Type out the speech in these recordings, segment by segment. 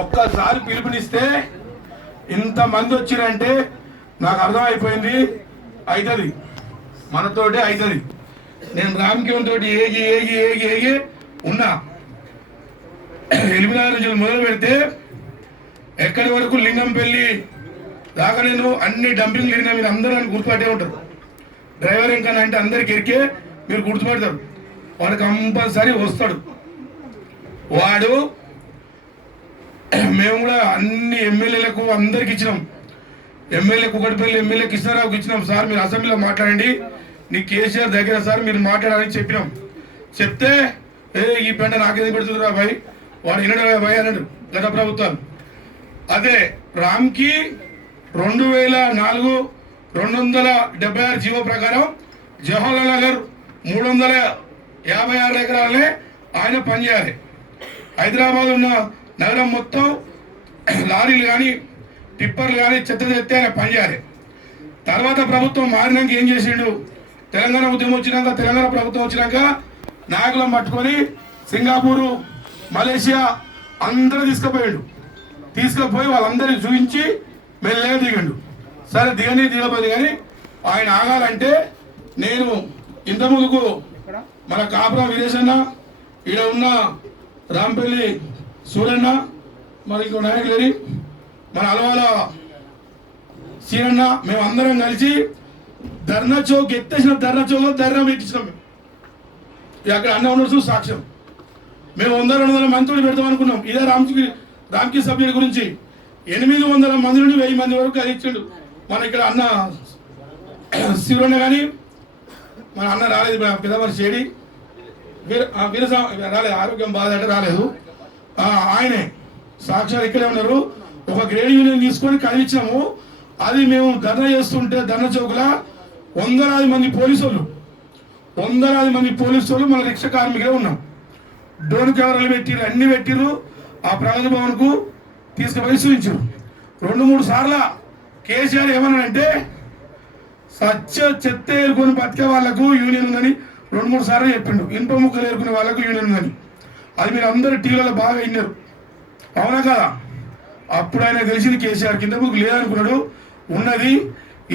ఒక్కసారి పిలుపునిస్తే ఇంతమంది వచ్చిరంటే నాకు అర్థమైపోయింది, అవుతుంది మనతోటి అవుతుంది. నేను రామకేవంతో ఏగి ఏగి ఏగి ఏగి ఉన్నా. 8 రోజులు మొదలు పెడితే ఎక్కడి వరకు లింగంపల్లి దాకా నేను అన్ని డంపింగ్ తిరిగినా. మీరు అందరూ నన్ను గుర్తుపట్టే ఉంటారు. డ్రైవర్ ఇంకా అంటే అందరికి ఎరికే మీరు గుర్తుపడతారు. వాడు కంపల్సరీ వస్తాడు. వాడు మేము కూడా అన్ని ఎమ్మెల్యేలకు అందరికి ఇచ్చినాం. ఎమ్మెల్యే కుకట్పల్లి ఎమ్మెల్యే కృష్ణారావుకి ఇచ్చినాం. సార్ మీరు అసెంబ్లీలో మాట్లాడండి, నీ కేసీఆర్ దగ్గర సార్ మీరు మాట్లాడాలని చెప్పినాం. చెప్తే ఈ పెంట నాకేది పెడుతుందిరా భాయ్, వాడు వినడా భాయ్ అన్నాడు గత ప్రభుత్వాలు. అదే రామ్కి 2004 276 జీవో ప్రకారం జవహర్లాల్ నగర్ 356 ఎకరాలనే ఆయన పనిచేయాలి. హైదరాబాద్ ఉన్న నగరం మొత్తం లారీలు కానీ టిప్పర్లు కానీ చెత్త తెత్తే ఆయన పనిచేయాలి. తర్వాత ప్రభుత్వం మారినాక ఏం చేసిండు, తెలంగాణ ఉద్యమం వచ్చినాక తెలంగాణ ప్రభుత్వం వచ్చినాక నాయకులను పట్టుకొని సింగపూరు మలేషియా అందరూ తీసుకుపోయి వాళ్ళందరినీ చూపించి మెల్లగా దిగండు. సరే దిగపోయింది కానీ ఆయన ఆగాలంటే నేను ఇంత ముందుకు మన కాపురం వీరేశన్న, ఈడ ఉన్న రాంపల్లి సూరన్న, మరి ఇంకో నాయకులేరి మన అలవాల సీరన్న, మేము అందరం కలిసి ధర్నా చౌక్ ఎత్తేసిన ధర్నా చౌక్లో ధర్నా పెట్టించినాం. మేము అక్కడ అన్న ఉండొచ్చు సాక్ష్యం. మేము 100-200 మందితో పెడతాం అనుకున్నాం. ఇదే రామ్కి సభ్యుల గురించి 800 మంది నుండి 1000 మంది వరకు అది ఇచ్చిండు. మన ఇక్కడ అన్న శివరన్న కానీ మన అన్న రాలేదు, పెద్దవారి చేడి రాలేదు, ఆరోగ్యం బాధ అంటే రాలేదు. ఆయనే సాక్షాత్ ఇక్కడే ఉన్నారు. ఒక గ్రేడ్ యూనియన్ తీసుకొని కలిగించాము. అది మేము ధర్నా చేస్తుంటే ధర్నా చౌకలా 100 మంది పోలీసులు మన రిక్షా కార్మికులే ఉన్నాం. డ్రోన్ కెమెరాలు పెట్టిరు, అన్ని పెట్టిరు. ఆ ప్రగతి భవన్కు తీసుకుపోయి చూపించారు. 2-3 సార్లు కేసీఆర్ ఏమన్నాడంటే చెత్త ఏరుకొని బతికే వాళ్ళకు యూనియన్ ఉందని 2-3 సార్లు చెప్పిండు. ఇనుప ముక్కలు ఏరుకునే వాళ్ళకు యూనియన్ ఉందని. అది మీరు అందరూ టీవీలలో బాగా విన్నారు, అవునా కదా? అప్పుడు ఆయన తెలిసింది కేసీఆర్ కింద ముక్కు లేదనుకున్నాడు, ఉన్నది.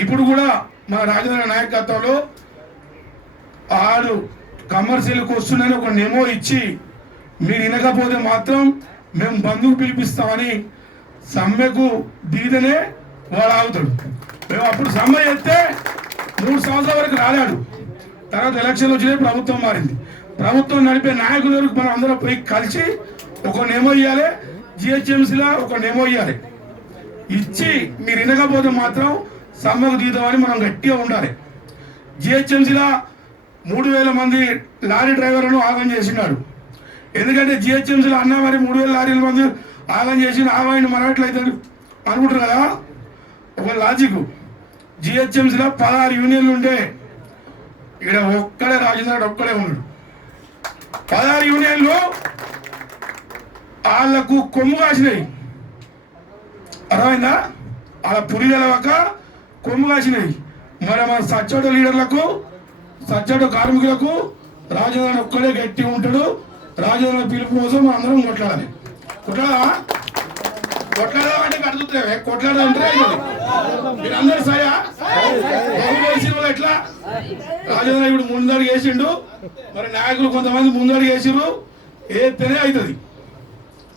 ఇప్పుడు కూడా మన రాజధాని నాయకత్వంలో ఆడు కమర్షియల్కి వస్తుందని ఒక నెమో ఇచ్చి మీరు వినకపోతే మాత్రం మేము బంధువు పిలిపిస్తామని సమ్మెకు దిగితేనే వాడు ఆగుతాడు. మేము అప్పుడు సమ్మె చేస్తే 3 సంవత్సరాల వరకు రాలేడు. తర్వాత ఎలక్షన్లు వచ్చినాయి, ప్రభుత్వం మారింది. ప్రభుత్వం నడిపే నాయకుల వరకు మనం అందరం పోయి కలిసి ఒక నెమో ఇవ్వాలి, జిహెచ్ఎంసీలో ఒక నెమో ఇవ్వాలి. ఇచ్చి మీరు వినకపోతే మాత్రం సమ్మెకు దిగుతామని మనం గట్టిగా ఉండాలి. జిహెచ్ఎంసీలో 3000 మంది లారీ డ్రైవర్లను ఆగం చేసినాడు. ఎందుకంటే జిహెచ్ఎంసీలో అన్న మరి 3000 లారీల మంది ఆగం చేసి ఆగాయని మనం ఎట్లయితాడు అనుకుంటారు కదా. ఒక లాజిక్, జిహెచ్ఎంసీలో 16 యూనియన్లు ఉంటే ఇక్కడ ఒక్కడే రాజేంద్ర ఒక్కడే ఉన్నాడు. 16 యూనియన్లు వాళ్లకు కొమ్ము కాసినాయి, అర్థమైందా? వాళ్ళ పురి తెలవక కొమ్ము కాసినాయి. మరి మన సచ్చోట లీడర్లకు సచ్చోట కార్మికులకు రాజేంద్ర ఒక్కడే గట్టి ఉంటాడు. రాజేంద్ర పిలుపు కోసం మనం అందరం కొట్లాడాలి. కొట్లాడాలంటే కడుగుతావే, కొట్లాడాలంటే మీరు అందరు సాయా సినిమాలో ఎట్లా రాజేంద్ర ఇప్పుడు ముందడుగు వేసిండు. మరి నాయకులు కొంతమంది ముందడుగు వేసిర్రు, ఏతేనే అవుతుంది,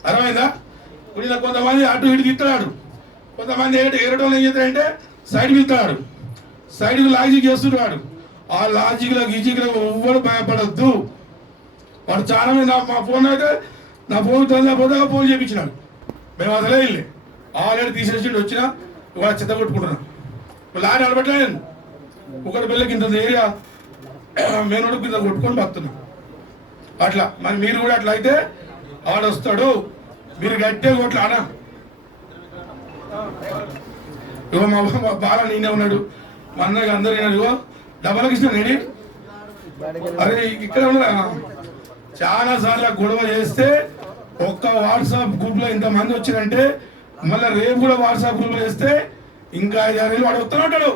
అర్థమైందా? ఇప్పుడు ఇలా కొంతమంది అటు ఇటు తిట్టాడు, కొంతమంది ఏరటోళ్ళు ఏం చేస్తాడంటే సైడ్కి వెళ్తాడు, సైడ్కి లాజిక్ చేస్తున్నాడు. ఆ లాజిక్లో గిజిక్లో ఎవ్వరు భయపడద్దు. వాడు చాలా మంది మా ఫోన్ అయితే నా ఫోన్ పోతే ఫోన్ చేయించినాడు. మేము అసలే వెళ్ళి ఆల్రెడీ తీసేసి వచ్చినా ఇవాళ చెత్త కొట్టుకుంటున్నాం. లారీ నడపట్లేదు, ఒకటి పిల్లకి ఇంత ఏరియా మేనోడు కింద కొట్టుకొని బతున్నాం. అట్లా మరి మీరు కూడా అట్లా అయితే ఆడొస్తాడు, మీరు గట్టే కొట్లా ఆడ. ఇగో మా బాల నేనే ఉన్నాడు, మా అన్నయ్య అందరు ఇగో డబ్బులకు ఇష్టం నేడి. అరే ఇక్కడ ఉన్న చాలా సార్లు గొడవ చేస్తే ఒక్క వాట్సాప్ గ్రూప్లో ఇంతమంది వచ్చినంటే మళ్ళీ రేపు కూడా వాట్సాప్ గ్రూప్లో చేస్తే ఇంకా 5-6 ఏళ్ళు వాడు వస్తూనే ఉంటాడు.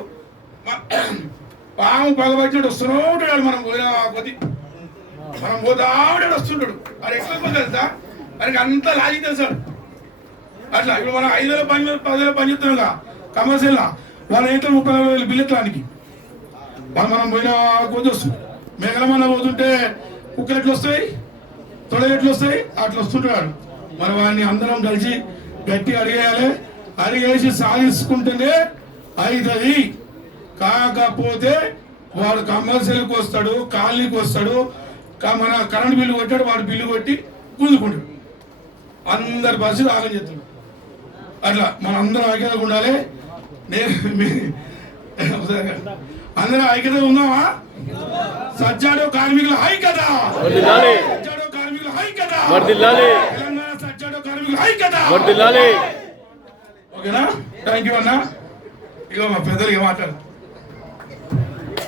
పాము పగబట్టినట్టు వస్తూనే ఉంటాడు. మనం పోయిన కొద్ది మనం పోతా వస్తుంటాడు. అది ఎట్లా తెలుసా, మనకి అంతా లాజిక్ తెలుసాడు. అట్లా ఇప్పుడు మనం 5,000 పని 10,000 పని చెప్తున్నాగా కమర్షియల్లా వాళ్ళు అయితే 30,000 బిల్లు ఎట్లానికి మనం పోయిన కొద్ది వస్తుంది. మేఘలమన్న పోతుంటే కుక్కలు ఎట్లు వస్తాయి, తొడలు ఎట్లు వస్తాయి, అట్లా వస్తుంటాడు. మరి వాడిని అందరం కలిసి గట్టిగా అడిగేయాలి. అడిగేసి సాధించుకుంటేనే అవుతుంది. కాకపోతే వాడు కమర్షియల్కి వస్తాడు, కాలనీకి వస్తాడు, మన కరెంట్ బిల్లు కొట్టాడు, వాడు బిల్లు కొట్టి గుంజుకుంటాడు. అందరి పరిస్థితి ఆగం చేస్తాడు. అట్లా మన అందరం ఐక్యతగా ఉండాలి. అందరం ఐక్యత ఉందామా? సజ్జాడో కార్మికుల ఐక్యత, సజ్జాడో కార్మికుల ఐక్యత, తెలంగాణ సజ్జాడో కార్మికుల ఐక్యత. ఓకేనా? థ్యాంక్ యూ అన్న. ఇక మా పెద్దలు మాట్లాడు.